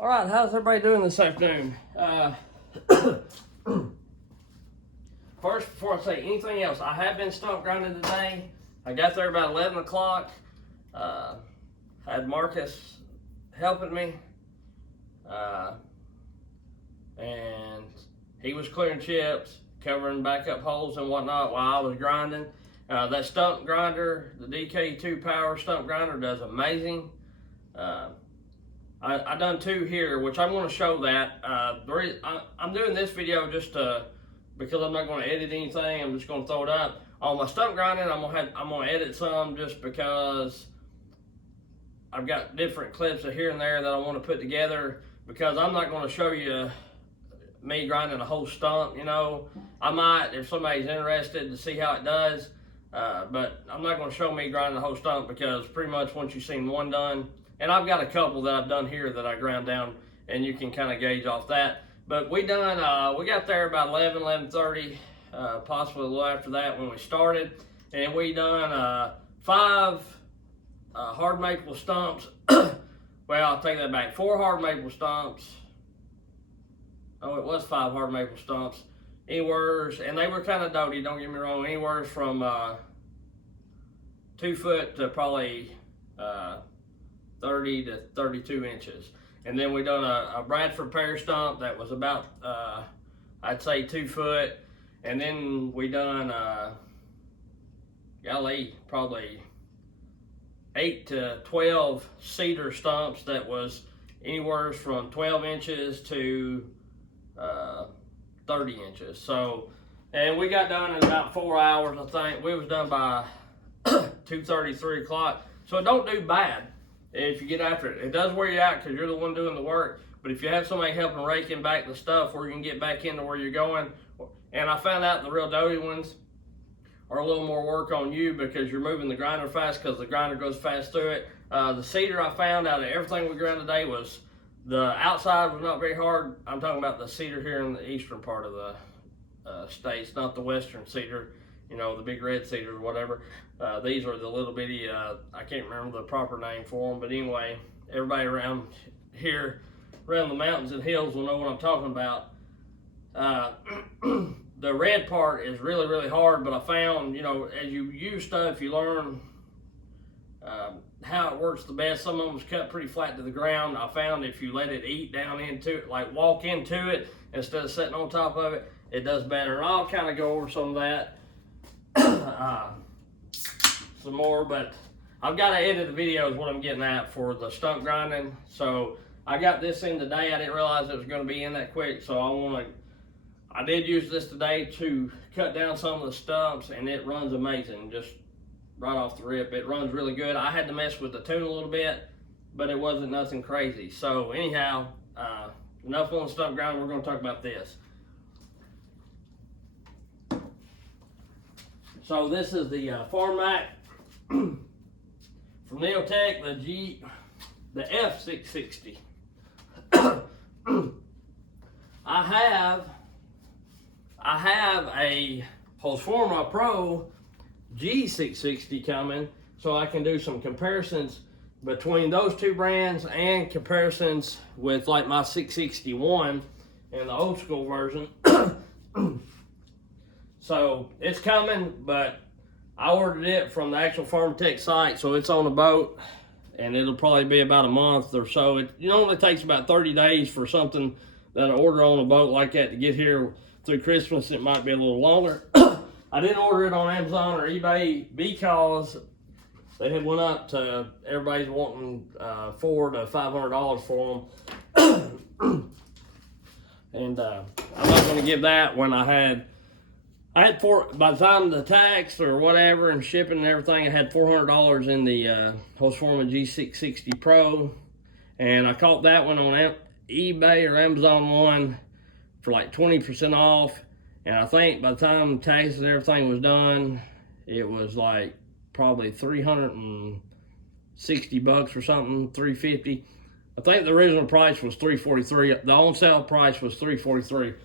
All right, how's everybody doing this afternoon? First, before I say anything else, I have been stump grinding today. I got there about 11 o'clock. Had Marcus helping me. And he was clearing chips, covering backup holes and whatnot while I was grinding. That stump grinder, the DK2 Power stump grinder, does amazing. I done two here, which I'm going to show that. I'm doing this video just because I'm not going to edit anything. I'm just going to throw it up. On my stump grinding, I'm going to edit some just because I've got different clips of here and there that I want to put together, because I'm not going to show you me grinding a whole stump. You know, I might if somebody's interested to see how it does, but I'm not going to show me grinding a whole stump, because pretty much once you've seen one done, and I've got a couple that I've done here that I ground down, and you can kind of gauge off that. But we got there about 11:30, possibly a little after that when we started, and we done 5 hard maple stumps. Well, I'll take that back. 4 hard maple stumps. Oh, it was 5 hard maple stumps. Anywhere, and they were kind of doty, don't get me wrong, anywhere from 2 foot to probably 30 to 32 inches. And then we done a Bradford pear stump that was about, I'd say 2 foot. And then we done, golly, probably 8 to 12 cedar stumps that was anywhere from 12 inches to 30 inches. So, and we got done in about 4 hours, I think. We was done by 2:30, 3 o'clock. So it don't do bad if you get after it. It does wear you out because you're the one doing the work. But if you have somebody helping raking back the stuff where you can get back into where you're going, and I found out the real doty ones are a little more work on you because you're moving the grinder fast, because the grinder goes fast through it. The cedar, I found out of everything we ground today, was the outside was not very hard. I'm talking about the cedar here in the eastern part of the states, not the western cedar, you know, the big red cedar or whatever. These are the little bitty, I can't remember the proper name for them, but anyway, everybody around here, around the mountains and hills, will know what I'm talking about. The red part is really, really hard, but I found, you know, as you use stuff, you learn how it works the best. Some of them was cut pretty flat to the ground. I found if you let it eat down into it, like walk into it instead of sitting on top of it, it does better. And I'll kind of go over some of that some more, but I've got to edit the video is what I'm getting at for the stump grinding. So I got this in today. I didn't realize it was going to be in that quick, so I did use this today to cut down some of the stumps, and it runs amazing, just right off the rip. It runs really good. I had to mess with the tune a little bit, but it wasn't nothing crazy. So anyhow, enough on the stump grinder. We're going to talk about this. So this is the Farm Mac from Neotec, the F660. I have a Husqvarna Pro G660 coming, so I can do some comparisons between those two brands and comparisons with like my 661 and the old school version. So it's coming, but I ordered it from the actual Farm Tech site, so it's on a boat, and it'll probably be about a month or so. It normally takes about 30 days for something that I order on a boat like that to get here through Christmas. It might be a little longer. I didn't order it on Amazon or eBay because they had went up to, everybody's wanting $400 to $500 for them. And I'm not going to give that when I had by the time the tax or whatever and shipping and everything, I had $400 in the Husqvarna G660 Pro, and I caught that one on eBay or Amazon one for like 20% off, and I think by the time taxes and everything was done, it was like probably $360 or something, $350. I think the original price was $343. The on sale price was $343.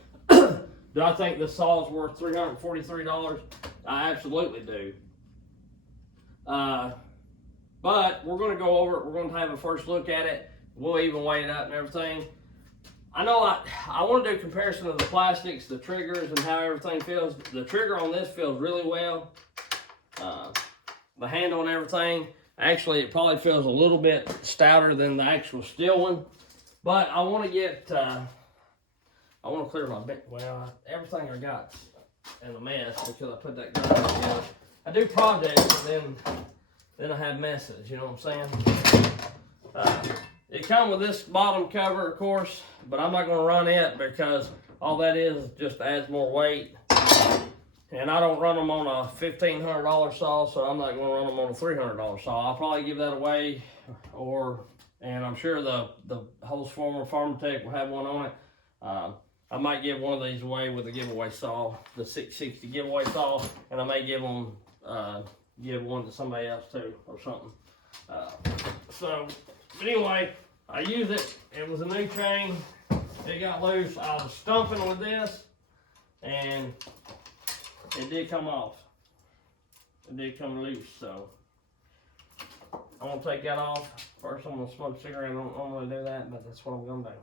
Do I think this saw is worth $343? I absolutely do. But we're going to go over it. We're going to have a first look at it. we'll even weigh it up and everything. I know I want to do a comparison of the plastics, the triggers, and how everything feels. The trigger on this feels really well. The handle and everything. Actually, it probably feels a little bit stouter than the actual steel one. But I want to get, I want to clear my bit. Well, everything I got in a mess because I put that gun together. I do projects, and then I have messes, you know what I'm saying? It comes with this bottom cover, of course, but I'm not going to run it because all that is just adds more weight. And I don't run them on a $1,500 saw, so I'm not going to run them on a $300 saw. I'll probably give that away, and I'm sure the hose former Farm Tech will have one on it. I might give one of these away with a giveaway saw, the 660 giveaway saw, and I may give one to somebody else too, or something. But anyway, I use it. It was a new chain. It got loose. I was stumping with this, and it did come off. It did come loose, so I'm gonna take that off. First, I'm gonna smoke a cigarette. I don't normally do that, but that's what I'm gonna do.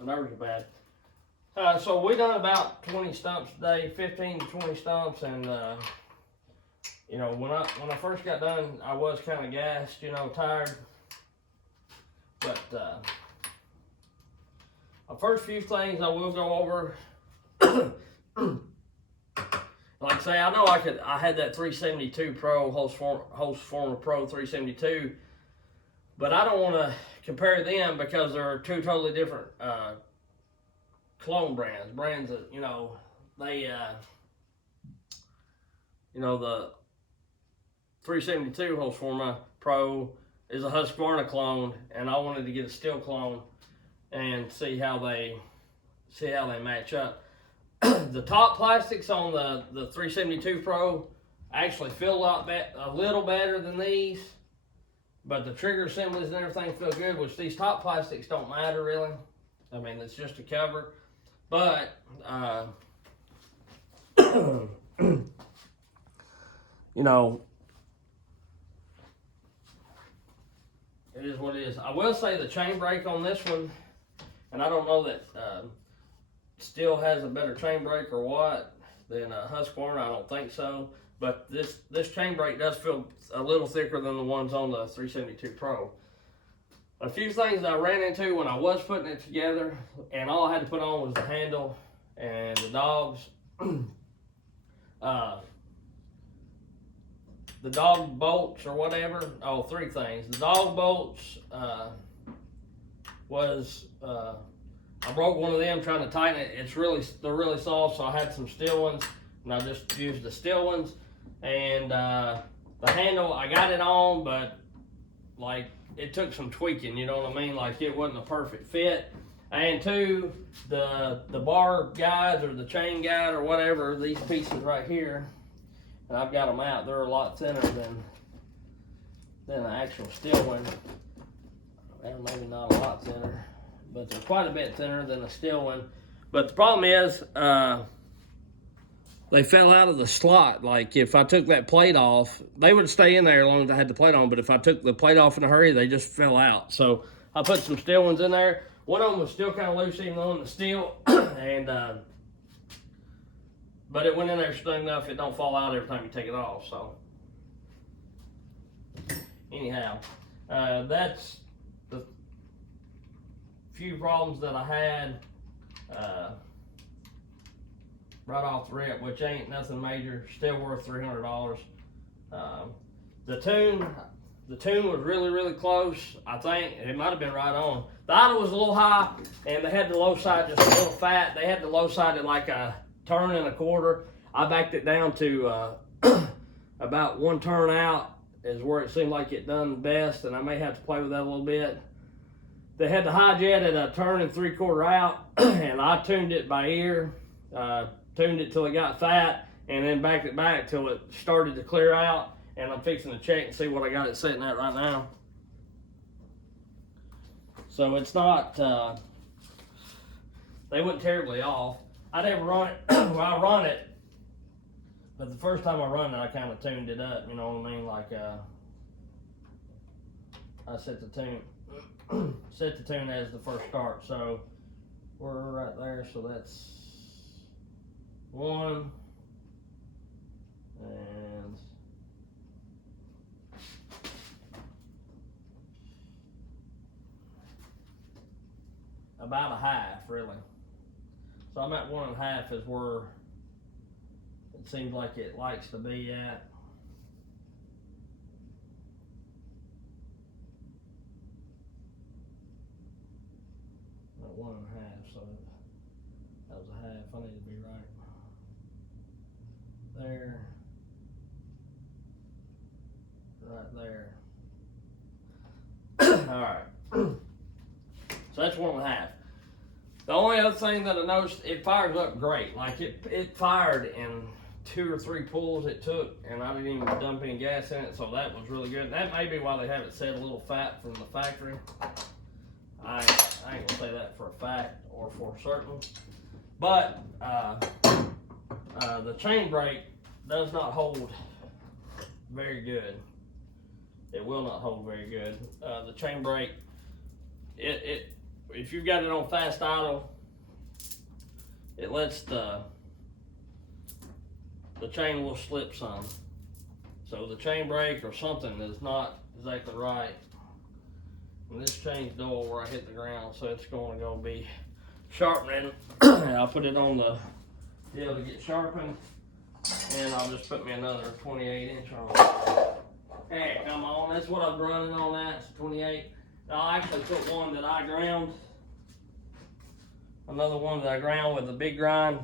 My nerves are bad. So we done about 20 stumps a day, 15 to 20 stumps, and you know, when I first got done, I was kind of gassed, you know, tired. But the first few things I will go over. Like I say, I know I had that 372 Pro, Hose Former Pro 372, but I don't want to compare them because they're two totally different clone brands that, you know, they, you know, the 372 Hose Former Pro is a Husqvarna clone, and I wanted to get a steel clone and see how they match up. The top plastics on the 372 Pro actually feel a little better than these, but the trigger assemblies and everything feel good, which these top plastics don't matter really. I mean, it's just a cover, but you know, it is what it is. I will say the chain brake on this one, and I don't know that still has a better chain brake or what than Husqvarna. I don't think so, but this chain brake does feel a little thicker than the ones on the 372 Pro. A few things I ran into when I was putting it together, and all I had to put on was the handle and the dogs. The dog bolts or whatever. Oh, three things. The dog bolts I broke one of them trying to tighten it. They're really soft, so I had some steel ones, and I just used the steel ones. And the handle, I got it on, but like it took some tweaking, you know what I mean? Like it wasn't a perfect fit. And two, the bar guides or the chain guide or whatever, these pieces right here, and I've got them out. They're a lot thinner than an actual steel one. And maybe not a lot thinner, but they're quite a bit thinner than a steel one. But the problem is, they fell out of the slot. Like if I took that plate off, they would stay in there as long as I had the plate on, but if I took the plate off in a hurry, they just fell out. So I put some steel ones in there. One of them was still kind of loose even on the steel, and but it went in there strong enough it don't fall out every time you take it off. So anyhow, that's the few problems that I had right off the rip, which ain't nothing major, still worth $300. The tune was really close. I think it might have been right on. The idle was a little high, and they had the low side just a little fat. They had the low side at like a turn and a quarter. I backed it down to about one turn out is where it seemed like it done best, and I may have to play with that a little bit. They had the high jet at a turn and 3/4 out, and I tuned it by ear. Tuned it till it got fat, and then backed it back till it started to clear out. And I'm fixing to check and see what I got it sitting at right now. So it's not, they went terribly off. I never run it, well I run it, but the first time I run it I kind of tuned it up, you know what I mean, like I set the tune set the tune as the first start. So we're right there, so that's 1 and about a half, really. So I'm at 1.5 is where it seems like it likes to be at. At 1.5, so that was a half. I need to be right there, right there. All right. So that's 1.5. The only other thing that I noticed, it fires up great. Like it fired in 2 or 3 pulls it took, and I didn't even dump any gas in it, so that was really good. That may be why they have it set a little fat from the factory. I ain't gonna say that for a fact or for certain, but the chain brake does not hold very good. It will not hold very good. The chain brake, if you've got it on fast idle, it lets the chain will slip some. So the chain brake or something is not exactly right. And this changed oil where I hit the ground, so it's going to go be sharpening. I'll put it on the deal to get sharpened, and I'll just put me another 28-inch on. Hey, come on, that's what I'm running on that. It's a 28. I'll actually put one that I ground, another one that I ground with a big grind,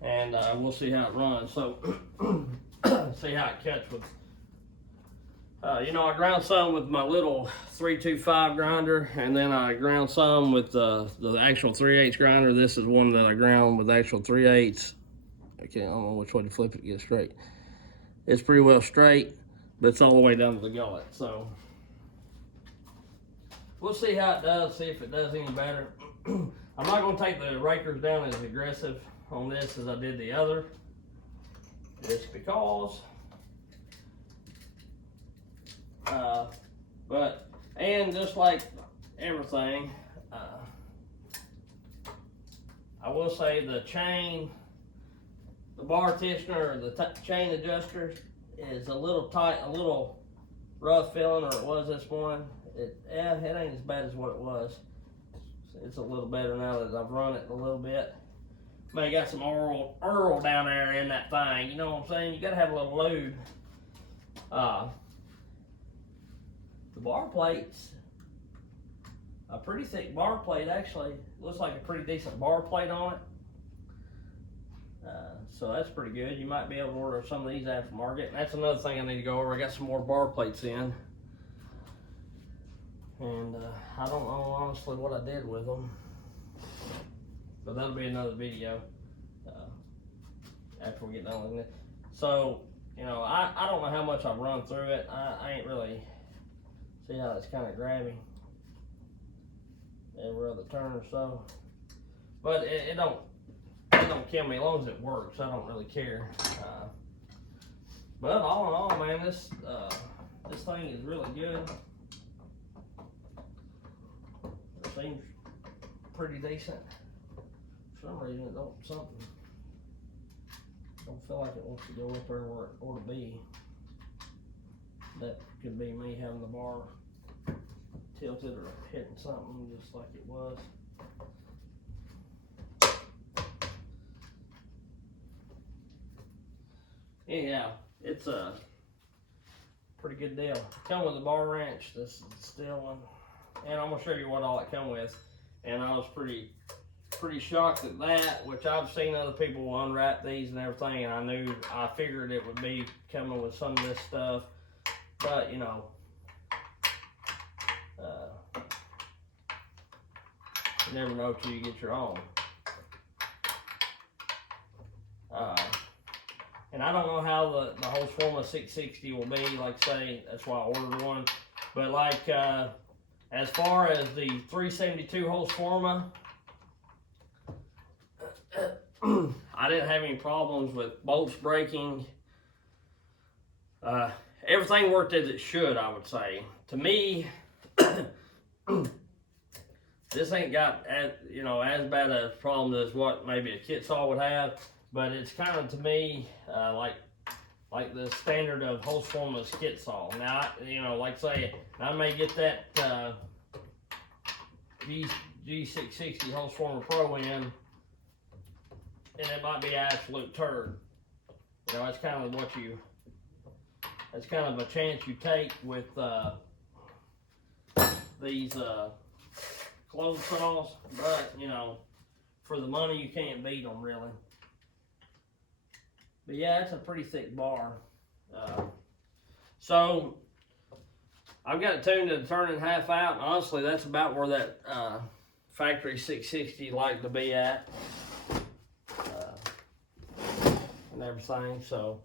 and we'll see how it runs. So, see how it cuts with. You know, I ground some with my little 325 grinder, and then I ground some with the actual 3/8 grinder. This is one that I ground with actual 3/8. I don't know which way to flip it to get straight. It's pretty well straight, but it's all the way down to the gullet. So we'll see how it does, see if it does any better. I'm not going to take the rakers down as aggressive on this as I did the other, just because. And just like everything, I will say the chain, the bar tensioner, or the chain adjuster is a little tight, a little rough feeling, or it was this morning. It ain't as bad as what it was. It's a little better now that I've run it a little bit. May got some oil down there in that thing, you know what I'm saying? You gotta have a little lube. The bar plate's a pretty thick bar plate, actually. Looks like a pretty decent bar plate on it. So that's pretty good. You might be able to order some of these aftermarket. And that's another thing I need to go over. I got some more bar plates in. And I don't know honestly what I did with them. But that'll be another video after we get done with it. So, you know, I don't know how much I've run through it. I ain't really. See how it's kind of grabby every other turn or so, but it don't kill me as long as it works. I don't really care. But all in all, man, this thing is really good. It seems pretty decent. For some reason, it don't feel like it wants to go up there where it ought to be. That could be me having the bar tilted or hitting something just like it was. Anyhow, it's a pretty good deal. Come with the bar wrench, this is the steel one, and I'm gonna show you what all it come with. And I was pretty shocked at that, which I've seen other people unwrap these and everything, and I figured it would be coming with some of this stuff. But, you know, you never know till you get your own. And I don't know how the whole Forma 660 will be. Like I say, that's why I ordered one. But like, as far as the 372 horse Forma, I didn't have any problems with bolts breaking. Everything worked as it should, I would say. To me, This ain't got as bad a problem as what maybe a kit saw would have, but it's kind of to me like the standard of Hostforma's kit saw. Now, like say, I may get that G660 Hostforma Pro in, and it might be an absolute turd. That's kind of that's kind of a chance you take with these clothes saws, but for the money you can't beat them really. But yeah, it's a pretty thick bar. So I've got it tuned to turn in half out, and honestly that's about where that factory 660 like to be at and everything. So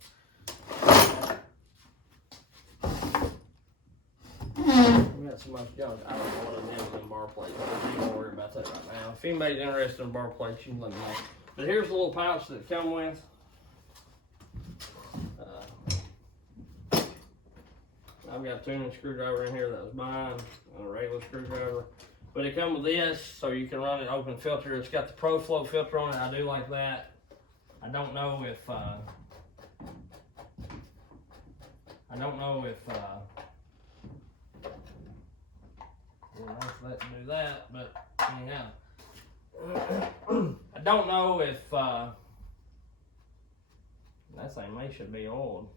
we got so much junk. I don't know what it is in bar plates. I ain't gonna worry about that right now. If anybody's interested in bar plates, you can let me know. But here's the little pouch that it come with. I've got a tuning screwdriver in here that was mine, and a regular screwdriver. But it comes with this, so you can run it open filter. It's got the Pro Flow filter on it. I do like that. I don't know if let's do that, but anyhow, I don't know if that thing may should be oiled.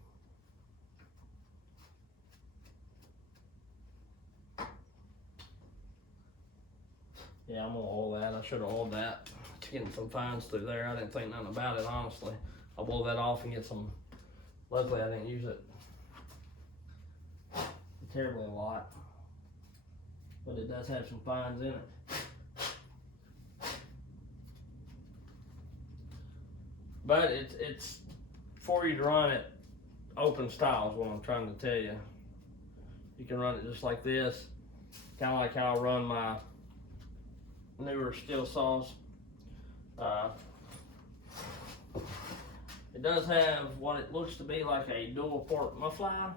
Yeah, I'm gonna oil that. I should have oiled that. It's getting some fines through there. I didn't think nothing about it, honestly. I'll blow that off and get some. Luckily, I didn't use it terribly a lot, but it does have some fines in it. But it's for you to run it open style is what I'm trying to tell you. You can run it just like this, kind of like how I run my newer steel saws. It does have what it looks to be like a dual port muffler.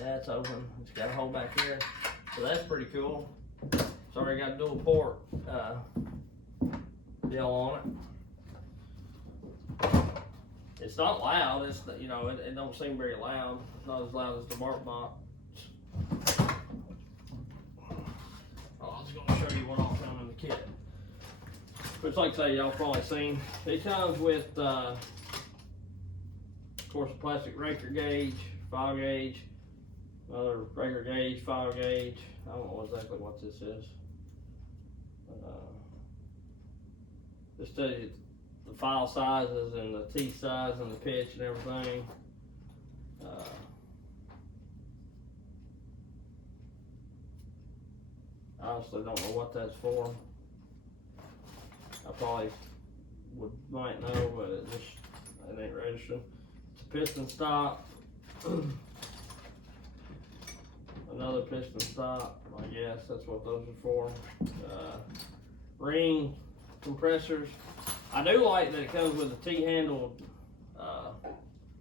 Yeah, it's open. It's got a hole back here, so that's pretty cool. It's already got a dual port deal on it. It's not loud. It's it don't seem very loud. It's not as loud as the Bark box. I was going to show you what all comes in the kit. Which, like I say, y'all probably seen. It comes with, of course, a plastic raker gauge, file gauge, another raker gauge, file gauge. I don't know exactly what this is. Just tells you the file sizes and the teeth size and the pitch and everything. I honestly don't know what that's for. I probably might know, but it ain't registered. It's a piston stop. Another piston stop. I guess that's what those are for. Ring compressors. I do like that it comes with a T-handled,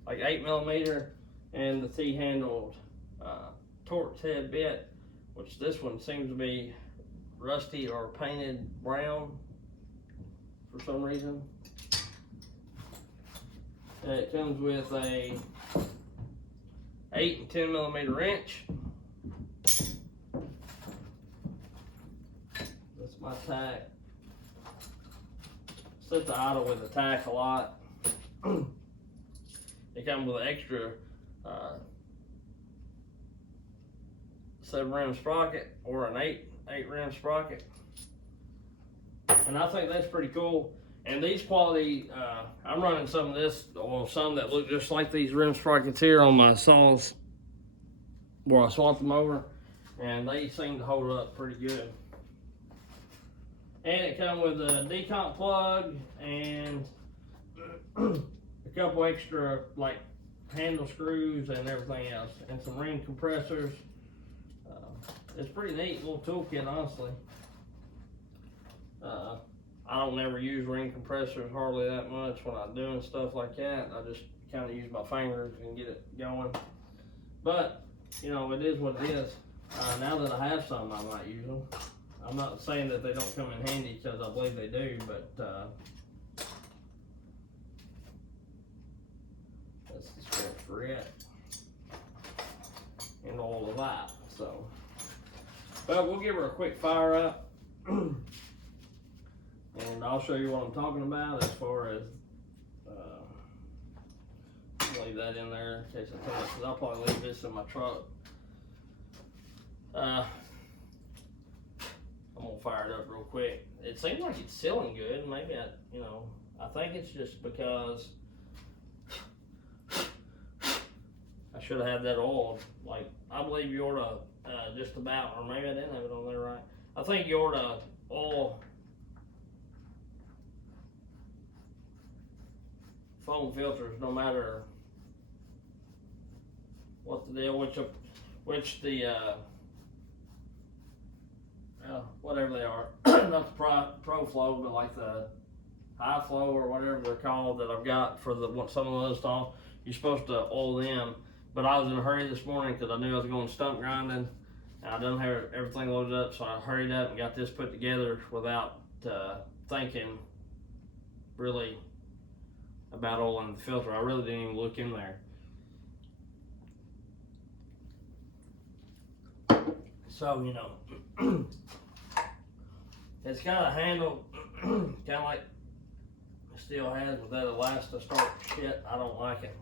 like 8mm, and the T-handled Torx head bit, which this one seems to be rusty or painted brown for some reason. And it comes with a 8 and 10mm wrench. That's my tack. Set the idle with a tack a lot. It comes with an extra 7-rim sprocket or an 8-rim sprocket, and I think that's pretty cool. And these quality, I'm running some of this on some that look just like these rim sprockets here on my saws where I swap them over, and they seem to hold up pretty good. And it comes with a decomp plug and a couple extra like handle screws and everything else, and some ring compressors. It's pretty neat little toolkit, honestly. I don't ever use ring compressors hardly that much when I'm doing stuff like that. I just kind of use my fingers and get it going. But it is what it is. Now that I have some, I might use them. I'm not saying that they don't come in handy, because I believe they do, but that's the scratch for it and all of that. So, but we'll give her a quick fire up, and I'll show you what I'm talking about as far as. Leave that in there in case I tell it, because I'll probably leave this in my truck. I'm gonna fire it up real quick. It seems like it's sealing good. Maybe I think it's just because I should have had that oil. Like, I believe you ought to just about, or maybe I didn't have it on there right. I think you ought to oil foam filters no matter what the deal, which the whatever they are, not the pro flow, but like the high flow or whatever they're called that I've got for some of those stuff. You're supposed to oil them, but I was in a hurry this morning because I knew I was going stump grinding, and I didn't have everything loaded up, so I hurried up and got this put together without thinking really about oiling the filter. I really didn't even look in there. So, it's kind of handled kind of like it still has with that Elastastart shit. I don't like it.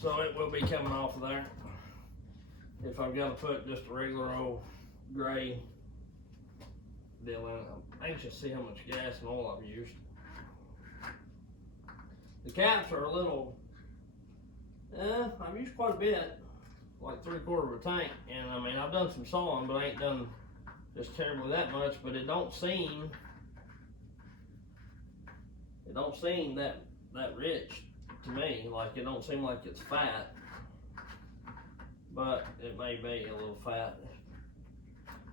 So it will be coming off of there. If I've got to put just a regular old gray deal in it. I'm anxious to see how much gas and oil I've used. The caps are a little, I've used quite a bit, like 3/4 of a tank, and I mean, I've done some sawing, but I ain't done just terribly that much, but it don't seem that rich to me. Like, it don't seem like it's fat, but it may be a little fat.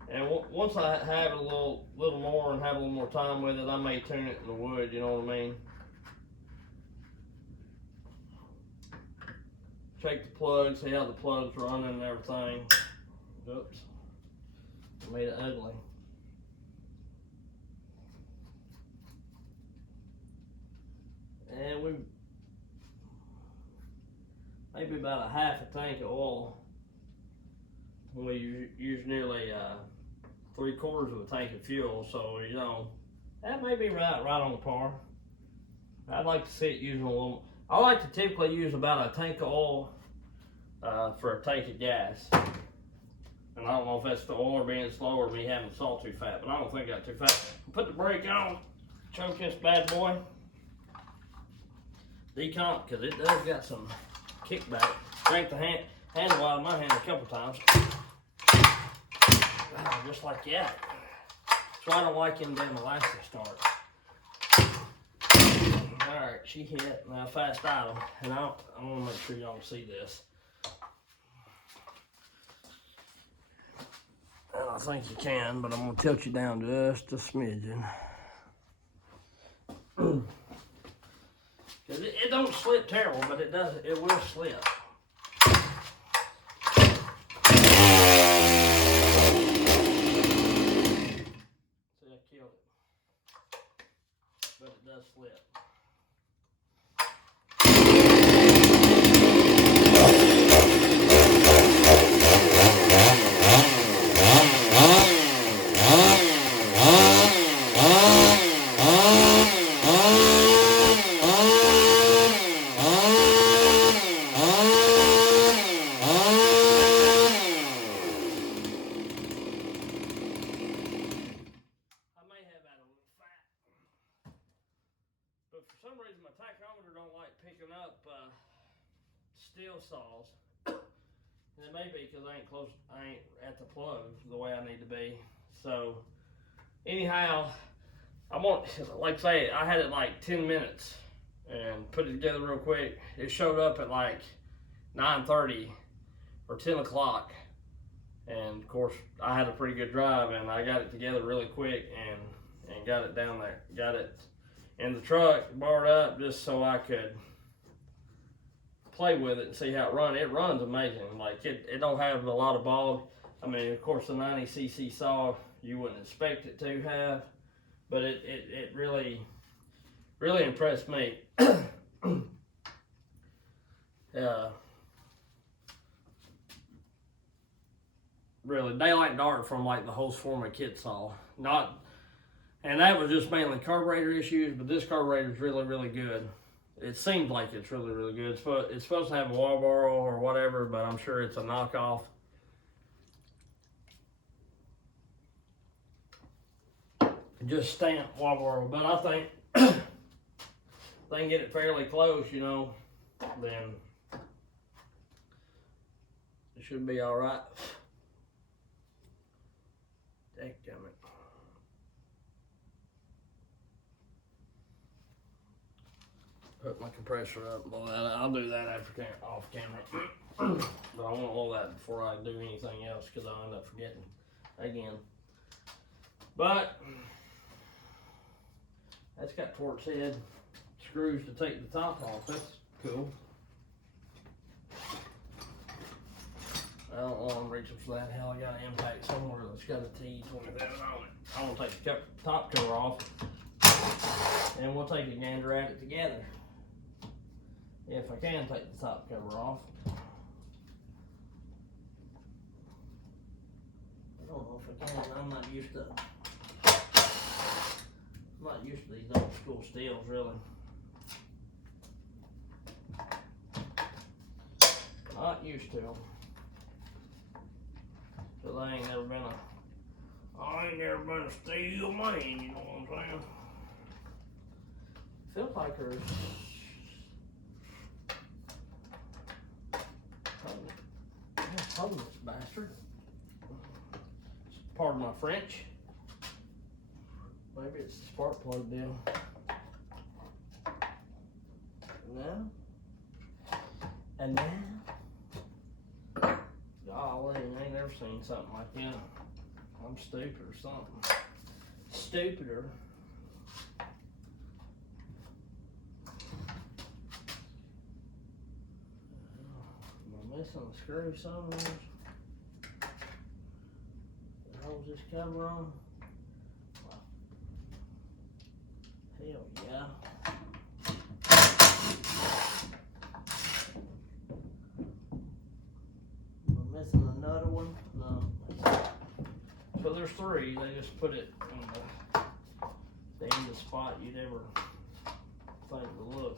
And once I have it a little more and have a little more time with it, I may tune it in the wood, you know what I mean? Check the plug, see how the plug's running and everything. Oops, I made it ugly. And we maybe about a half a tank of oil. We use nearly 3/4 of a tank of fuel, so that may be right on par. I'd like to see it using a little. I like to typically use about a tank of oil for a tank of gas. And I don't know if that's the oil being slow or me having salt too fat, but I don't think I got too fat. Put the brake on, choke this bad boy. Decomp, because it does got some kickback. Drank the handle out of my hand a couple times. Just like that. That's why I don't like them damn Elastastart. Alright, she hit. Now fast idle. And I want to make sure y'all see this. And I think you can, but I'm going to tilt you down just a smidgen. Because it don't slip terrible, but it will slip. See, I killed it. But it does slip. But for some reason my tachometer don't like picking up steel saws. And it may be because I ain't at the plug the way I need to be. So anyhow, like I say, I had it like 10 minutes and put it together real quick. It showed up at like 9:30 or 10 o'clock. And of course I had a pretty good drive and I got it together really quick and got it down there. Got it in the truck, barred up just so I could play with it and see how it runs. It runs amazing. Like it don't have a lot of bog. I mean, of course, the 90cc saw you wouldn't expect it to have, but it really impressed me. Really, daylight and dark from like the Host Foreman kit saw. And that was just mainly carburetor issues, but this carburetor is really good. It seems like it's really good. It's supposed to have a Walboro or whatever, but I'm sure it's a knockoff. Just stamped Walboro, but I think if they can get it fairly close, you know, then it should be all right. Dadgummit. Put my compressor up, blow that out. I'll do that after off camera. But I want all that before I do anything else because I'll end up forgetting again. But that's got Torx head screws to take the top off. That's cool. I don't know, I'm reaching for that. Hell, I got an impact somewhere that's got a T27 on it. I want to take the top cover off, and we'll take a gander at it together. If I can take the top cover off. I don't know if I can. I'm not used to these old school steels, really. Not used to them. Cause I ain't never been a steel man, you know what I'm saying? Feels like there's this bastard. Pardon my French. Maybe it's the spark plug deal. No. And now. Golly, I ain't never seen something like that. I'm stupid or something. Stupider. Am I missing a screw somewhere? Holds this cover on? Hell yeah. Am I missing another one? No. So there's three. They just put it in the spot you'd ever think to look.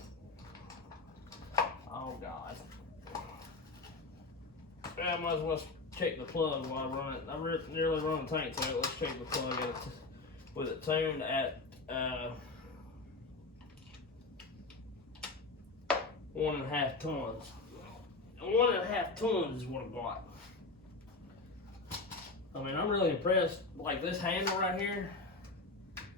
Oh God. Yeah, I might as well check the plug while I run it. I nearly run the tank to it. Let's check the plug with it tuned at 1.5 tons. 1.5 tons is what I got. I mean, I'm really impressed. Like this handle right here,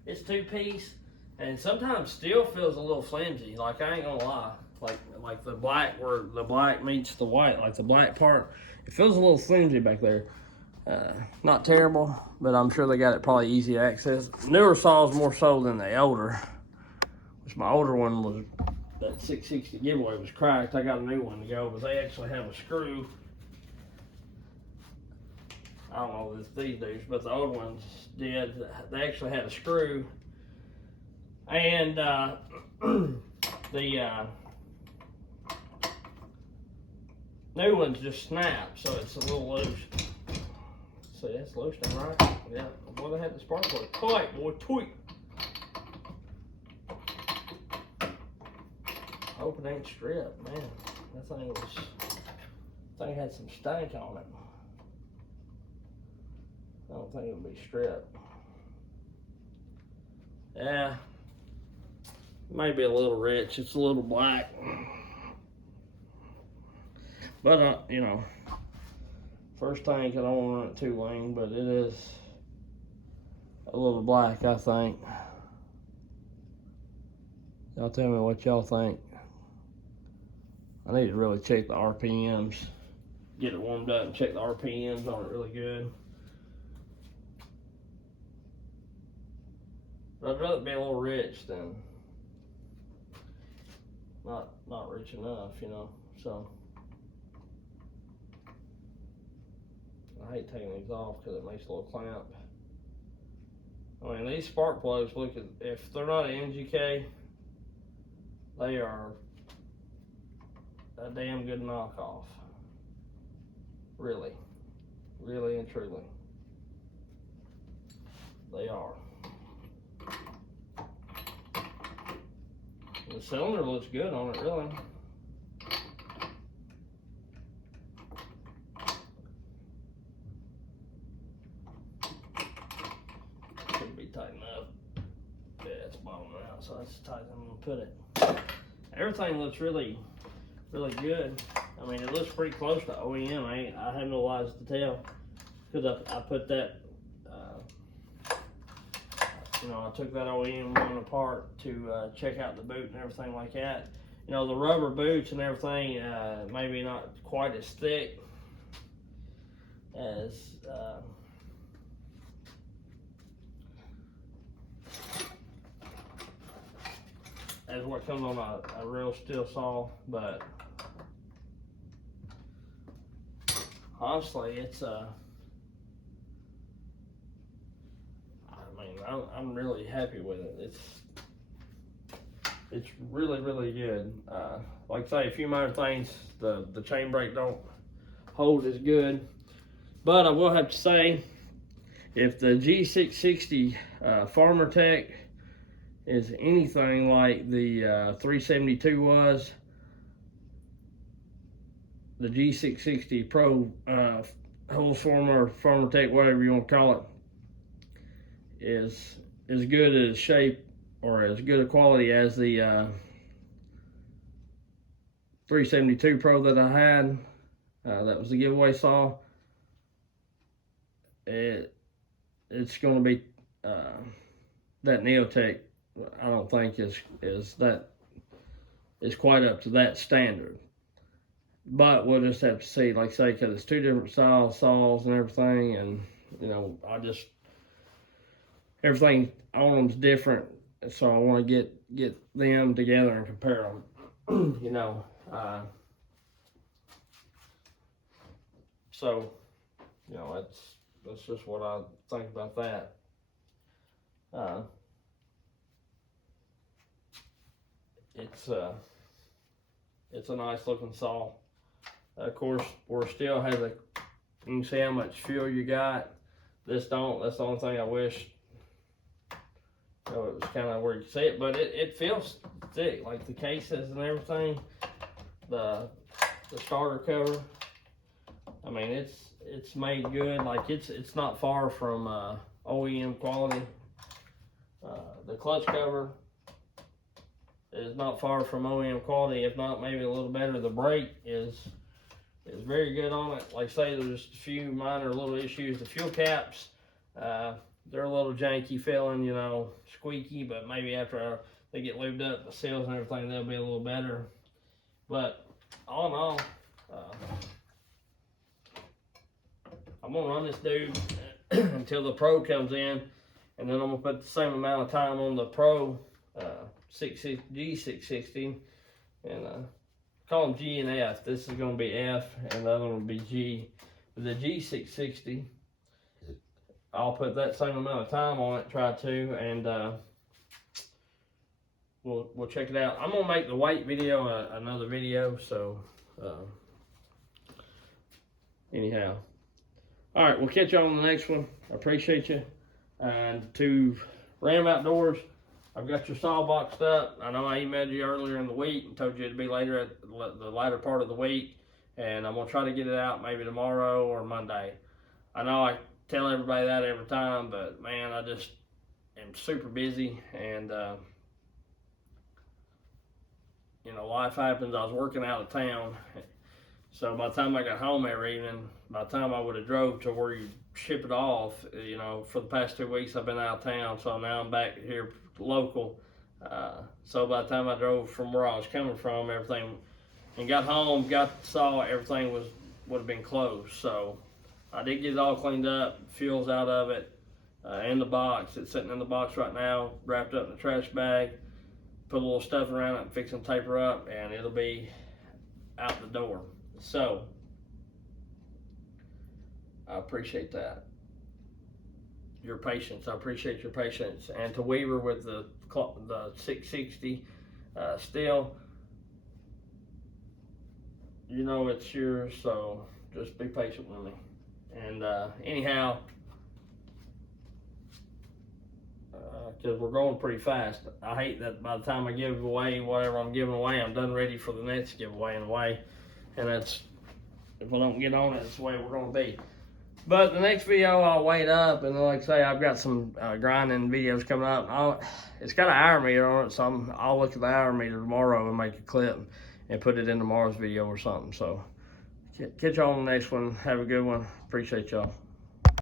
it's 2-piece, and sometimes still feels a little flimsy. Like I ain't gonna lie. Like the black, where the black meets the white, like the black part, it feels a little flimsy back there. Not terrible, but I'm sure they got it probably easy to access. Newer saws more so than the older, which my older one was, that 660 giveaway was cracked. I got a new one to go, but they actually have a screw. I don't know if these do, but the old ones did. They actually had a screw, and the new ones just snap, so it's a little loose. See, that's loose now, right? Yeah. Boy, they had the spark plug tight, boy, tweak. Hope it ain't stripped, man. That thing had some stank on it. I don't think it'll be stripped. Yeah. Maybe a little rich. It's a little black. But, you know, first tank, I don't want to run it too lean, but it is a little black, I think. Y'all tell me what y'all think. I need to really check the RPMs. Get it warmed up and check the RPMs on it really good. But I'd rather be a little rich than not rich enough, you know, so. I hate taking these off because it makes a little clamp. I mean, these spark plugs, look at, if they're not an NGK, they are a damn good knockoff. Really. Really and truly. They are. The cylinder looks good on it, really. Should be tightened up. Yeah, it's bottoming out, so that's tight as I'm gonna put it. Everything looks really, really good. I mean, it looks pretty close to OEM. I have no lies to tell, because I put that, you know, I took that OEM one apart to check out the boot and everything like that. You know, the rubber boots and everything, maybe not quite as thick as what comes on a real steel saw, but honestly, it's I'm really happy with it. It's really, really good. Like I say, a few minor things, the chain brake don't hold as good, but I will have to say, if the G660 Farm Mac is anything like the 372 was, the G660 Pro whole Farm Mac, whatever you want to call it, is as good as shape or as good a quality as the 372 Pro that I had. That was the giveaway saw. It's going to be that Neotec. I don't think is quite up to that standard. But we'll just have to see, like I say, because it's two different style saws and everything, and you know, everything on them's different, so I want to get them together and compare them. You know, so you know, that's just what I think about that. It's a nice looking saw. Of course, we're still has a, you can see how much fuel you got. This don't. That's the only thing I wish. You know, it was kind of where you can see it, but it feels thick, like the cases and everything. The starter cover. I mean, it's made good. Like it's not far from OEM quality. The clutch cover is not far from OEM quality, if not maybe a little better. The brake is very good on it. Like I say, there's a few minor little issues. The fuel caps, they're a little janky feeling, you know, squeaky, but maybe after they get lubed up, the seals and everything, they'll be a little better. But all in all, I'm gonna run this dude until the Pro comes in, and then I'm gonna put the same amount of time on the Pro G660, and call them G and F. This is going to be F, and the other one will be G. The G660, I'll put that same amount of time on it, try to, and we'll check it out. I'm gonna make the weight video another video. So anyhow, all right, we'll catch you on the next one. I appreciate you. And to Ram Outdoors, I've got your saw boxed up. I know I emailed you earlier in the week and told you it'd be later at the latter part of the week, and I'm gonna try to get it out maybe tomorrow or Monday. I know I tell everybody that every time, but man, I just am super busy, and you know, life happens. I was working out of town, so by the time I got home every evening, by the time I would have drove to where you ship it off, you know, for the past 2 weeks I've been out of town, so now I'm back here local. So by the time I drove from where I was coming from, everything, and got home, got the saw, everything would have been closed. So I did get it all cleaned up, fuel's out of it, in the box. It's sitting in the box right now, wrapped up in a trash bag. Put a little stuff around it and fix and tape her up, and it'll be out the door. So I appreciate that. Your patience. I appreciate your patience. And to Weaver with the 660 still, you know it's yours, so just be patient with me. And anyhow, because we're going pretty fast. I hate that by the time I give away whatever I'm giving away, I'm done ready for the next giveaway in a way. And that's, if I don't get on it, that's the way we're going to be. But the next video, I'll wait up, and like I say, I've got some grinding videos coming up. It's got an hour meter on it, so I'll look at the hour meter tomorrow and make a clip and put it in tomorrow's video or something. So catch y'all on the next one. Have a good one. Appreciate y'all.